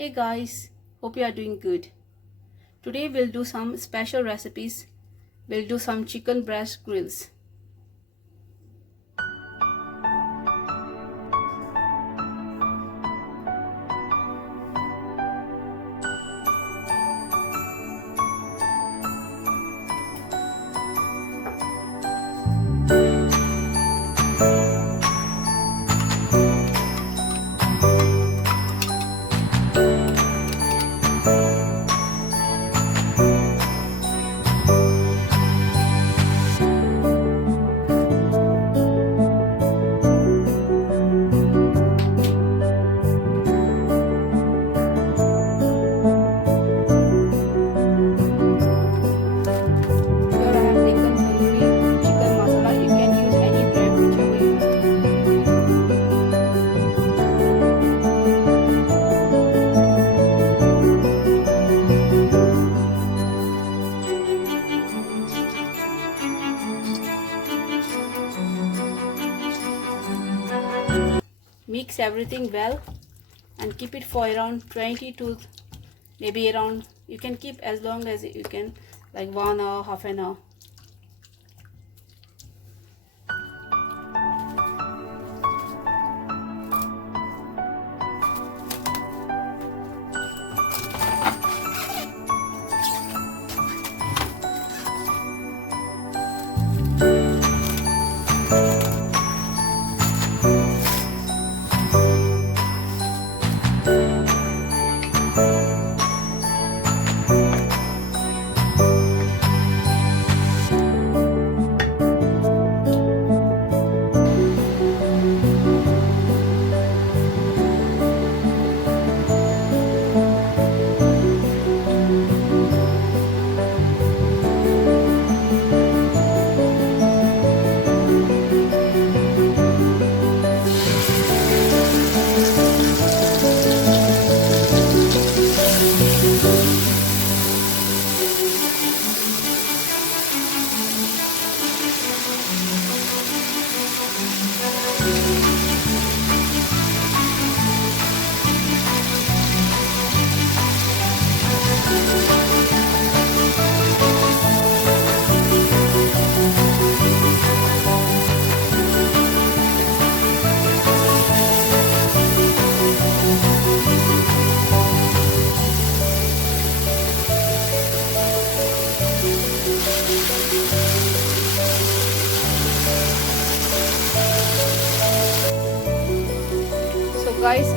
Hey guys, hope you are doing good. Today we'll do some special recipes. We'll do some chicken breast grills. Here I have taken tandoori chicken masala. You can use any bread whichever you like. Mix everything well and keep it for around 20 to maybe around, you can keep as long as you can, like 1 hour, half an hour. So guys,